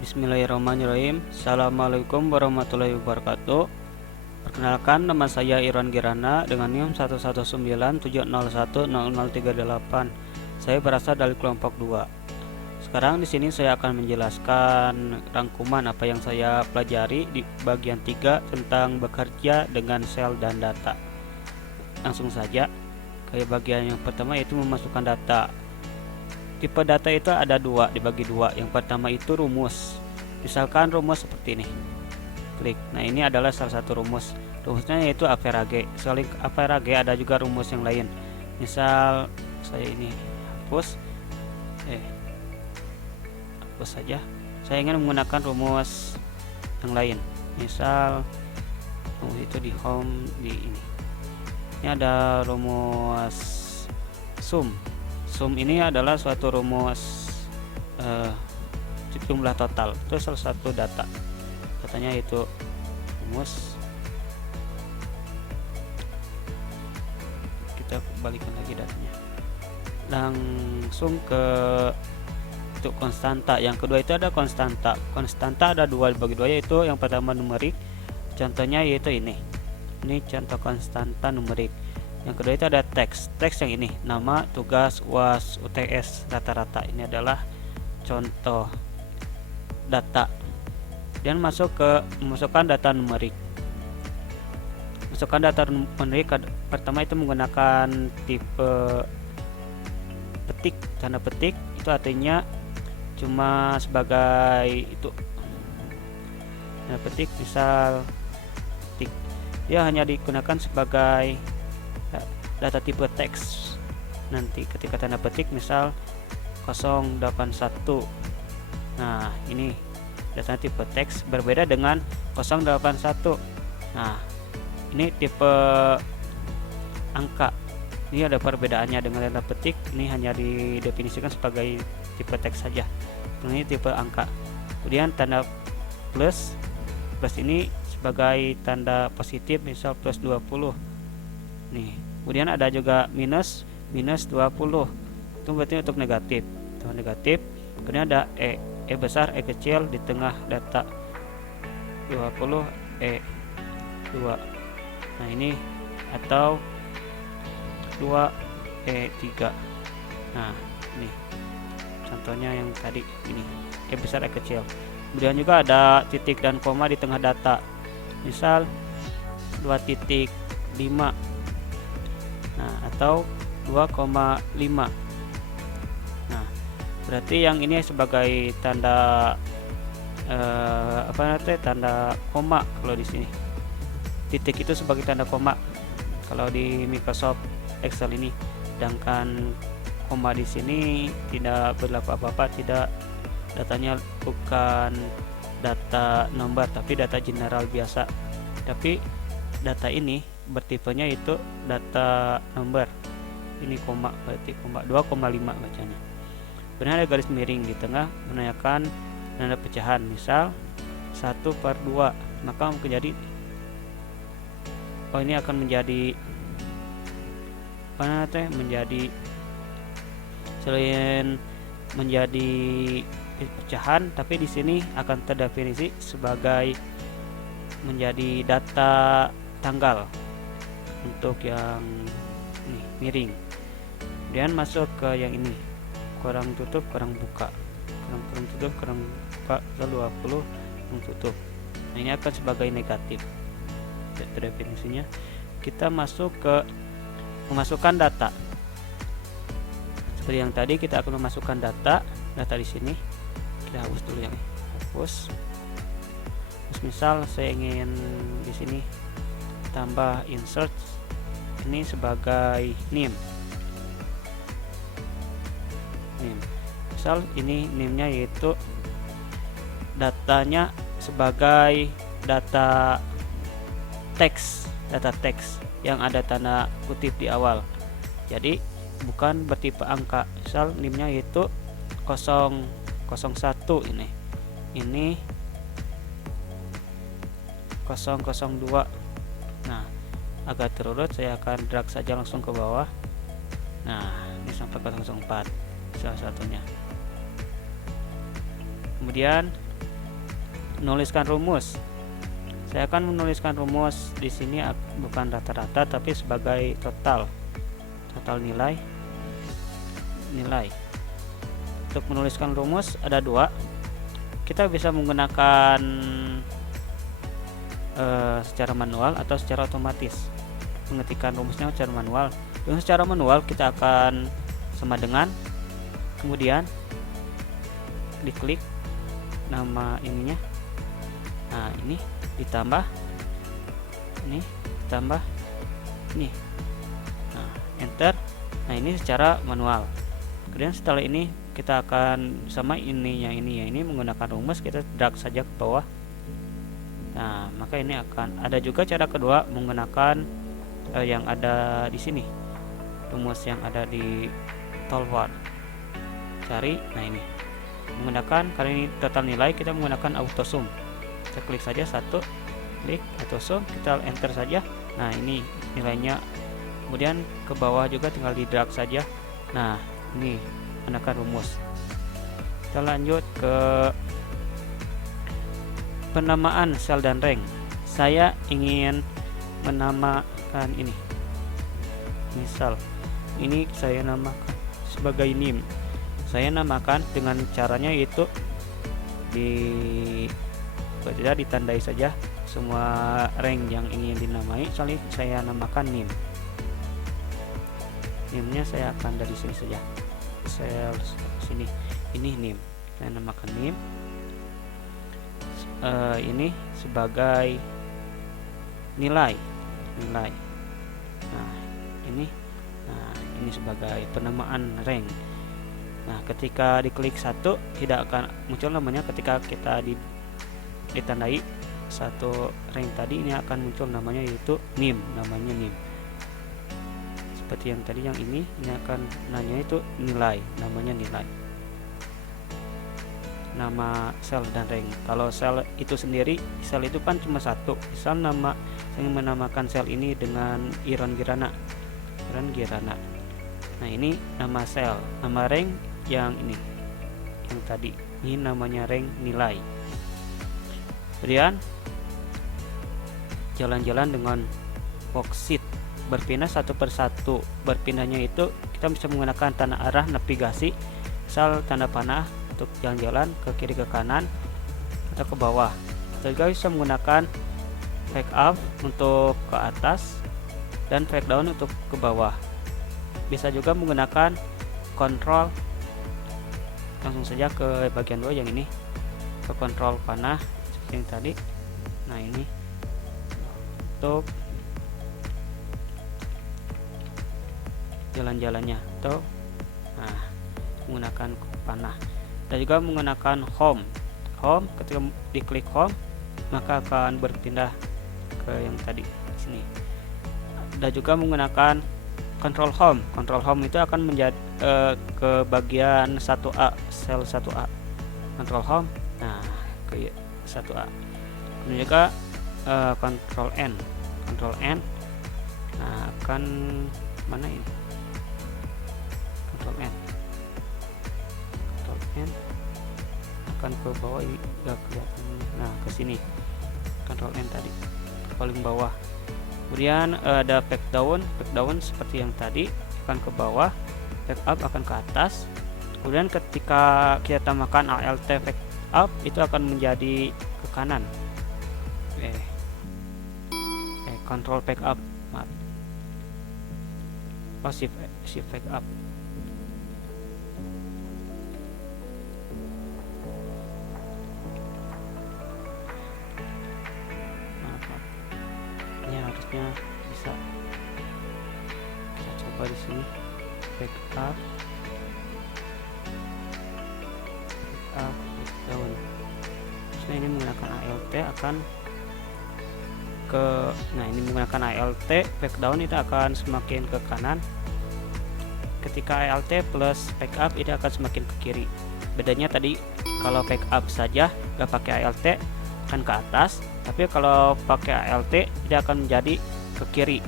Bismillahirrahmanirrahim. Assalamualaikum warahmatullahi wabarakatuh. Perkenalkan, nama saya Irwan Girana dengan NIM 1197010010038. Saya berasal dari kelompok 2. Sekarang di sini saya akan menjelaskan rangkuman apa yang saya pelajari di bagian 3 tentang bekerja dengan sel dan data. Langsung saja ke bagian yang pertama, yaitu memasukkan data. Tipe data itu ada dua, dibagi dua. Yang pertama itu rumus. Misalkan rumus seperti ini. Klik. Nah, ini adalah salah satu rumus. Rumusnya yaitu average. Selain average ada juga rumus yang lain. Misal saya ini hapus. Hapus saja. Saya ingin menggunakan rumus yang lain. Misal rumus itu di home di ini. Ini ada rumus sum. Sum ini adalah suatu rumus jumlah total. Itu salah satu data. Datanya itu rumus. Kita balikan lagi datanya. Langsung ke untuk konstanta. Yang kedua itu ada konstanta. Konstanta ada dua, dibagi dua, yaitu yang pertama numerik. Contohnya yaitu ini. Ini contoh konstanta numerik. Yang kedua itu ada teks. Teks yang ini, nama, tugas, UAS, UTS, rata-rata. Ini adalah contoh data. Dan memasukkan data numerik. Masukkan data numerik pertama itu menggunakan tipe petik. Tanda petik itu artinya cuma sebagai itu. Tanda petik misal petik. Dia hanya digunakan sebagai data tipe teks. Nanti ketika tanda petik misal 081. Nah, ini data tipe teks berbeda dengan 081. Nah, ini tipe angka. Ini ada perbedaannya dengan tanda petik. Ini hanya didefinisikan sebagai tipe teks saja. Ini tipe angka. Kemudian tanda plus. Plus ini sebagai tanda positif, misal plus 20. Nih. Kemudian ada juga minus 20. Itu berarti untuk negatif. Itu negatif. Kemudian ada E besar, E kecil di tengah data 20, E2. Nah, ini atau 2, E3. Nah, ini contohnya yang tadi ini, E besar, E kecil. Kemudian juga ada titik dan koma di tengah data. Misal 2.5. Nah, atau 2,5. Nah, berarti yang ini sebagai tanda tanda koma kalau di sini. Titik itu sebagai tanda koma kalau di Microsoft Excel ini. Sedangkan koma di sini tidak berlaku apa-apa, tidak, datanya bukan data nomor tapi data general biasa. Tapi data ini bertipenya itu data number. Ini koma, berarti koma 2,5 bacanya. Kemudian ada garis miring di tengah menandakan tanda pecahan. Misal 1/2, maka mungkin jadi ini akan menjadi menjadi selain menjadi pecahan, tapi di sini akan terdefinisi sebagai menjadi data tanggal untuk yang ini miring. Kemudian masuk ke yang ini, kurang tutup kurang buka, kurang tutup kurang buka 20 tutup. Nah, ini akan sebagai negatif definisinya. Kita masuk ke memasukkan data. Seperti yang tadi, kita akan memasukkan data di sini. Kita hapus dulu yang ini. Hapus. Terus misal saya ingin di sini tambah insert ini sebagai name. Misal ini name-nya yaitu datanya sebagai data teks, yang ada tanda kutip di awal. Jadi bukan bertipe angka. Misal name-nya yaitu 001 ini. Ini 002. Nah, agar terurut saya akan drag saja langsung ke bawah. Nah, ini sampai ke 004 salah satunya. Kemudian menuliskan rumus. Saya akan menuliskan rumus di sini bukan rata-rata tapi sebagai total nilai. Untuk menuliskan rumus ada dua. Kita bisa menggunakan secara manual atau secara otomatis. Mengetikkan rumusnya secara manual. Dengan secara manual kita akan sama dengan, kemudian diklik nama ininya. Nah, ini ditambah ini, nah, enter. Nah, ini secara manual. Kemudian setelah ini kita akan sama ini menggunakan rumus, kita drag saja ke bawah. Nah, maka ini akan ada juga cara kedua menggunakan yang ada di sini, rumus yang ada di toolbar. Cari, nah ini menggunakan, karena ini total nilai, kita menggunakan auto sum. Kita klik saja satu, klik auto sum, kita enter saja. Nah, ini nilainya. Kemudian ke bawah juga tinggal di drag saja. Nah, ini menggunakan rumus. Kita lanjut ke penamaan sel dan rank. Saya ingin menamakan ini. Misal ini saya namakan sebagai nim. Saya namakan dengan caranya yaitu tidak ditandai saja semua rank yang ingin dinamai. Misalnya saya namakan nim. Nimnya saya akan dari sini saja. Sel sini. Ini nim. Saya namakan nim. Ini sebagai nilai. Nah, ini sebagai penamaan rank. Nah, ketika diklik satu tidak akan muncul namanya. Ketika kita ditandai satu rank tadi, ini akan muncul namanya yaitu nim, namanya nim. Seperti yang tadi, yang ini akan nanya itu nilai, namanya nilai. Nama sel dan rank. Kalau sel itu sendiri, sel itu kan cuma satu. Misal saya ingin menamakan sel ini dengan Iron Girana. Nah, ini nama sel. Nama rank yang ini, yang tadi, ini namanya rank nilai. Kemudian jalan-jalan dengan worksheet, berpindah satu persatu. Berpindahnya itu kita bisa menggunakan tanda arah navigasi, misal tanda panah untuk jalan-jalan ke kiri ke kanan atau ke bawah. Atau juga bisa menggunakan fake up untuk ke atas dan fake down untuk ke bawah. Bisa juga menggunakan kontrol, langsung saja ke bagian 2 yang ini, ke kontrol panah seperti yang tadi. Nah, ini untuk jalan-jalannya atau menggunakan panah. Dan juga menggunakan home. Ketika diklik home maka akan berpindah ke yang tadi sini. Dan juga menggunakan control home. Control home itu akan menjadi ke bagian 1A, sel 1A. Control home. Nah, ke 1A. Kemudian juga control N. Nah, akan mana ini? Control N akan ke bawah, enggak kelihatan. Nah, ke sini control N tadi paling bawah. Kemudian ada back down seperti yang tadi akan ke bawah, back up akan ke atas. Kemudian ketika kita tambahkan ALT back up itu akan menjadi ke kanan. Control back up, maaf. Shift back up. Harusnya bisa. Kita coba di sini back up, back down. Terus ini menggunakan ALT akan ke, nah ini menggunakan ALT back down itu akan semakin ke kanan. Ketika ALT plus back up itu akan semakin ke kiri. Bedanya tadi kalau back up saja gak pakai ALT akan ke atas, tapi kalau pakai ALT dia akan menjadi ke kiri.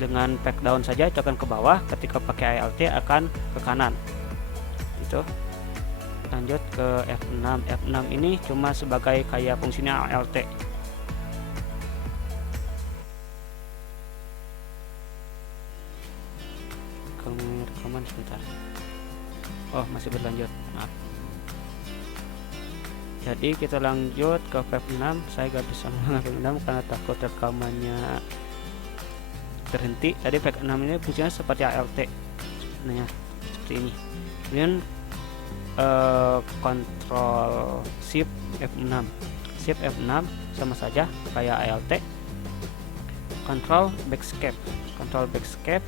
Dengan back down saja itu akan ke bawah, ketika pakai ALT akan ke kanan. Itu. Lanjut ke F6. F6 ini cuma sebagai kayak fungsinya ALT. Rekaman sebentar. Oh, masih berlanjut, maaf. Jadi kita lanjut ke F6. Saya gak bisa menggunakan F6 karena takut rekamannya terhenti. Tadi F6 ini fungsinya seperti ALT sebenarnya, seperti ini. Kemudian Ctrl Shift F6. Shift F6 sama saja kayak ALT. Control Backscape. Control Backscape.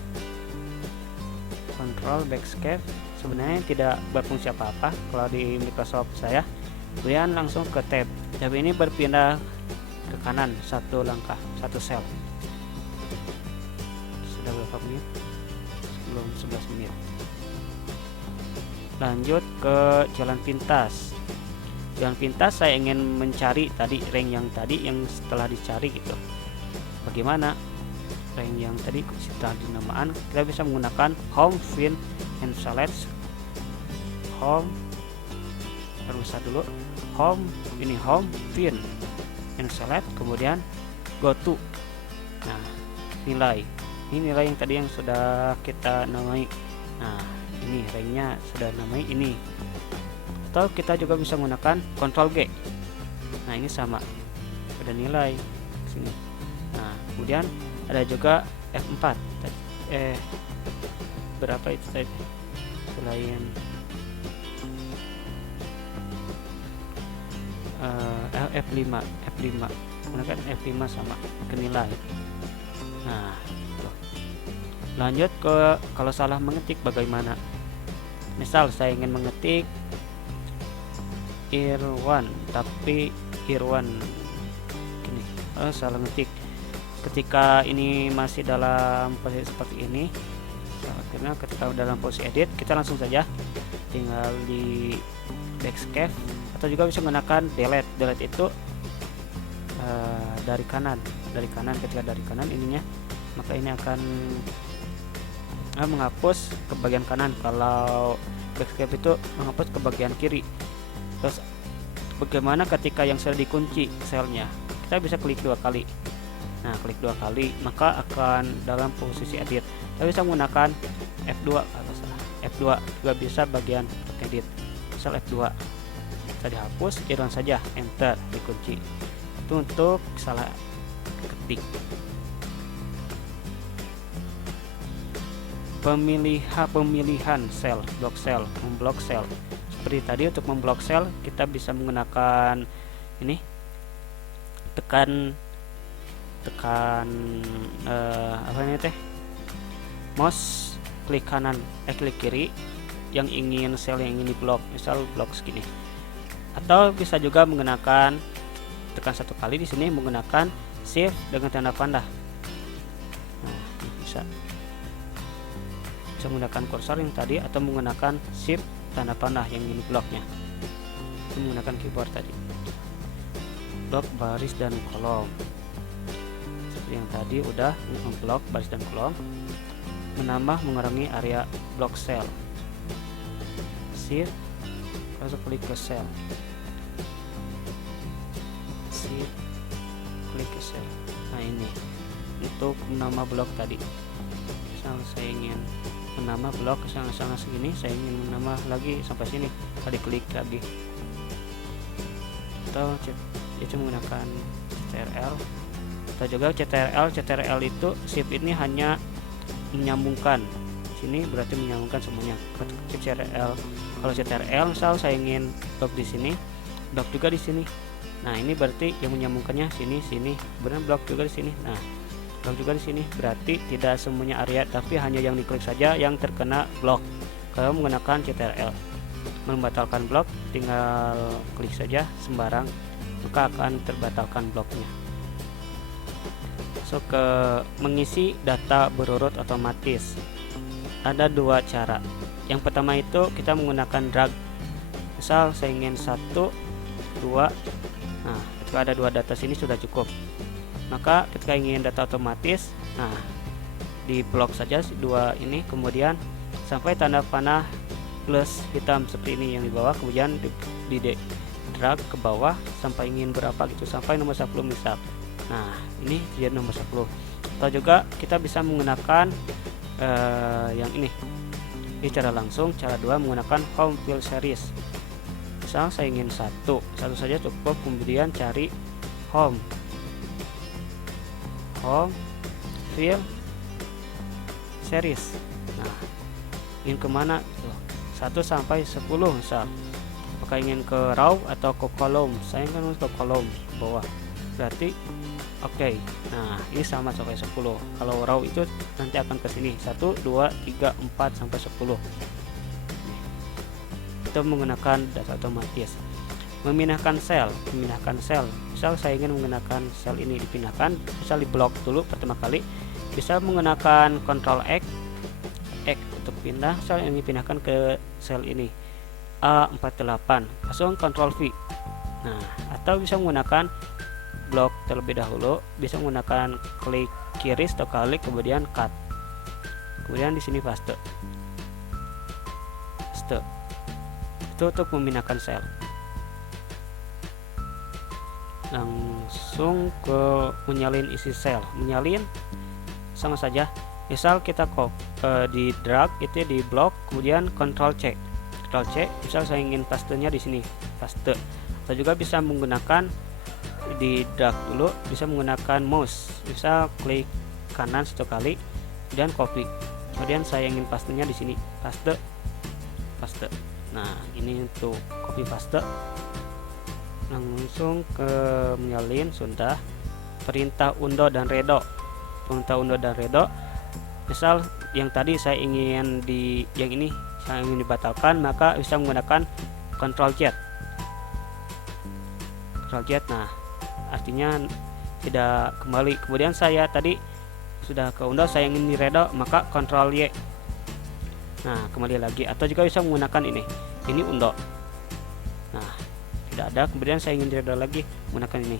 Control Backscape sebenarnya tidak berfungsi apa-apa kalau di Microsoft saya. Kemudian langsung ke tab. Tab ini berpindah ke kanan satu langkah, satu sel. Sudah berapa menit? Belum 11 menit. Lanjut ke jalan pintas. Jalan pintas saya ingin mencari tadi rank yang tadi yang setelah dicari gitu. Bagaimana? Rank yang tadi setelah dinamaan kita bisa menggunakan home, find, and select. Home, rusak dulu. Home, ini home, find, and select, kemudian go to. Nah, nilai. Ini nilai yang tadi yang sudah kita namai. Nah, ini ranknya sudah namai ini. Atau kita juga bisa menggunakan Ctrl G. Nah, ini sama. Ada nilai sini. Nah, kemudian ada juga F4. Berapa itu tadi? Selain F5 menggunakan F5 sama ke nilai. Nah, tuh. Lanjut ke kalau salah mengetik bagaimana. Misal saya ingin mengetik Irwan tapi Irwan gini, salah ngetik. Ketika ini masih dalam posisi seperti ini, karena ketika dalam posisi edit kita langsung saja tinggal di backscape, atau juga bisa menggunakan delete. Delete itu dari kanan, ketika dari kanan ininya, maka ini akan menghapus ke bagian kanan. Kalau backscape itu menghapus ke bagian kiri. Terus bagaimana ketika yang sudah dikunci selnya, kita bisa klik 2 kali. Nah, klik 2 kali maka akan dalam posisi edit. Kita bisa menggunakan F2 atau F2 juga bisa bagian edit. Misal F2 bisa dihapus, Irwan saja, enter, dikunci. Itu untuk salah ketik. Pemilihan sel, blok sel, memblok sel. Seperti tadi untuk memblok sel kita bisa menggunakan ini, tekan apa ini teh, mouse klik kanan, klik kiri yang ingin sel yang ingin diblok, misal blok segini. Atau bisa juga menggunakan tekan 1 kali di sini menggunakan shift dengan tanda panah. Nah, bisa menggunakan kursor yang tadi atau menggunakan shift tanda panah yang ini bloknya. Itu menggunakan keyboard tadi. Blok baris dan kolom. Seperti yang tadi udah memblok baris dan kolom. Menambah mengurangi area blok sel. Shift langsung klik ke sel. Shift klik ke sel. Nah, ini untuk menambah blok tadi. Misal saya ingin menambah blok ke sana segini, saya ingin menambah lagi sampai sini, tadi klik lagi. Atau itu menggunakan CTRL. Atau juga CTRL itu shift ini hanya menyambungkan. Sini berarti menyambungkan semuanya. CTRL. Kalau CTRL misal saya ingin blok di sini, blok juga di sini. Nah, ini berarti yang menyambungkannya sini, benar blok juga di sini. Nah, blok juga di sini, berarti tidak semuanya area tapi hanya yang diklik saja yang terkena blok. Kalau menggunakan CTRL, membatalkan blok tinggal klik saja sembarang, maka akan terbatalkan bloknya. Masuk ke mengisi data berurut otomatis. Ada 2 cara. Yang pertama itu kita menggunakan drag. Misal saya ingin 1, 2. Nah, ketika ada 2 data sini sudah cukup. Maka ketika ingin data otomatis, nah di blok saja 2 ini, kemudian sampai tanda panah plus hitam seperti ini yang di bawah, kemudian di drag ke bawah sampai ingin berapa gitu, sampai nomor 10 misal. Nah ini jadi nomor 10. Atau juga kita bisa menggunakan yang ini cara langsung. Cara 2 menggunakan home fill series. Misal saya ingin satu saja cukup, kemudian cari home fill series. Nah ingin kemana gitu, 1 sampai 10 misal. Apakah ingin ke row atau ke kolom? Saya ingin ke kolom bawah, berarti oke. Nah ini sama sampai 10. Kalau row itu nanti akan ke sini 1 2 3 4 sampai 10. Itu menggunakan data otomatis. Memindahkan sel. Misal saya ingin menggunakan sel ini dipindahkan, misal di blok dulu pertama kali, bisa menggunakan Ctrl X untuk pindah. Misal ini pindahkan ke sel ini A48, langsung Ctrl V. Nah atau bisa menggunakan blok terlebih dahulu, bisa menggunakan klik kiri atau klik kemudian cut, kemudian di sini paste. Itu untuk memindahkan sel. Langsung ke menyalin isi sel. Menyalin sama saja, misal kita di drag itu di blok, kemudian Ctrl C, misal saya ingin pastenya di sini, paste. Atau juga bisa menggunakan di drag dulu, bisa menggunakan mouse, bisa klik kanan 1 kali dan copy, kemudian saya ingin pastenya di sini, paste. Nah ini untuk copy paste. Langsung ke menyalin sudah. Perintah undo dan redo. Misal yang tadi saya ingin yang ini saya ingin dibatalkan, maka bisa menggunakan Ctrl Z. Nah artinya tidak kembali. Kemudian saya tadi sudah ke undo, saya ingin di redo, maka Ctrl Y. Nah kembali lagi. Atau juga bisa menggunakan ini undo. Nah tidak ada, kemudian saya ingin di redo lagi, menggunakan ini.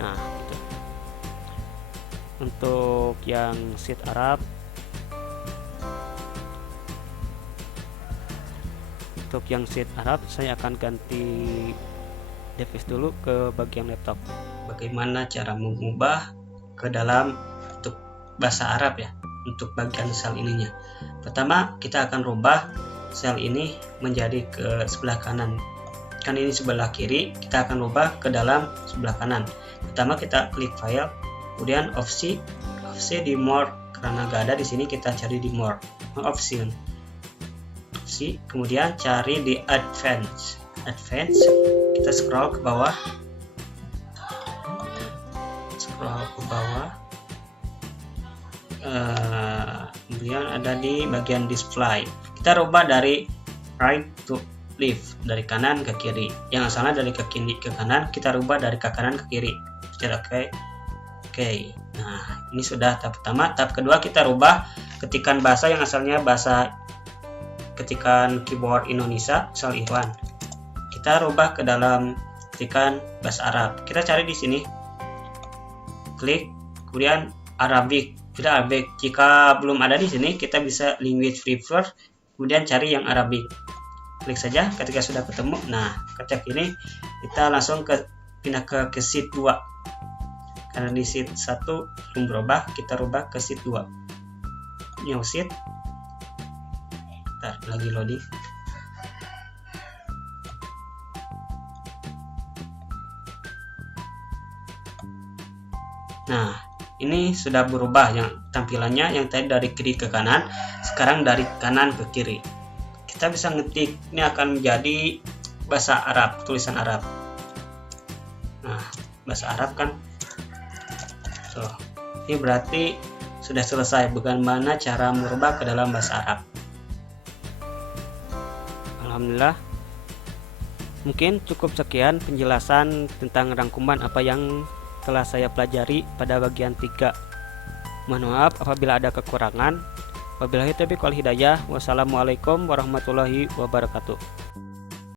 Nah gitu. Untuk yang sheet Arab, saya akan ganti device dulu ke bagian laptop. Bagaimana cara mengubah ke dalam untuk bahasa Arab ya, untuk bagian sel ininya. Pertama kita akan rubah sel ini menjadi ke sebelah kanan, kan ini sebelah kiri, kita akan rubah ke dalam sebelah kanan. Pertama kita klik file, kemudian opsi di more, karena gak ada di sini kita cari di more, option, kemudian cari di advance, kita scroll ke bawah, kemudian ada di bagian display, kita rubah dari right to left, dari kanan ke kiri. Yang asalnya dari ke kiri ke kanan, kita rubah dari ke kanan ke kiri. Oke. Nah ini sudah tahap pertama. Tahap kedua kita rubah ketikan bahasa yang asalnya bahasa ketikan keyboard Indonesia, misal Ikhwan, kita rubah ke dalam ketikan bahasa Arab. Kita cari di sini, klik, kemudian Arabic. Jika belum ada di sini, kita bisa language prefer, kemudian cari yang Arabic. Klik saja. Ketika sudah ketemu, nah ketika ini kita langsung pindah ke sheet 2, karena di sheet 1 belum berubah, kita rubah ke sheet 2, new sheet. Bentar, lagi loading. Nah ini sudah berubah, yang tampilannya yang tadi dari kiri ke kanan, sekarang dari kanan ke kiri. Kita bisa ngetik, ini akan menjadi bahasa Arab, tulisan Arab. Nah bahasa Arab kan, ini berarti sudah selesai bagaimana cara merubah ke dalam bahasa Arab. Alhamdulillah, mungkin cukup sekian penjelasan tentang rangkuman apa yang telah saya pelajari pada bagian 3. Mohon maaf apabila ada kekurangan. Wabillahi taufiq wal hidayah. Wassalamualaikum warahmatullahi wabarakatuh.